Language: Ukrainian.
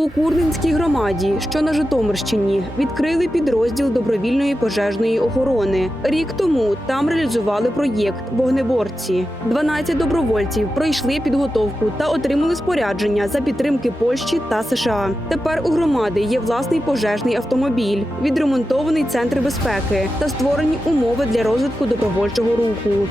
У Курненській громаді, що на Житомирщині, відкрили підрозділ добровільної пожежної охорони. Рік тому там реалізували проєкт Вогнеборці. 12 добровольців пройшли підготовку та отримали спорядження за підтримки Польщі та США. Тепер у громади є власний пожежний автомобіль, відремонтований центр безпеки та створені умови для розвитку добровольчого руху.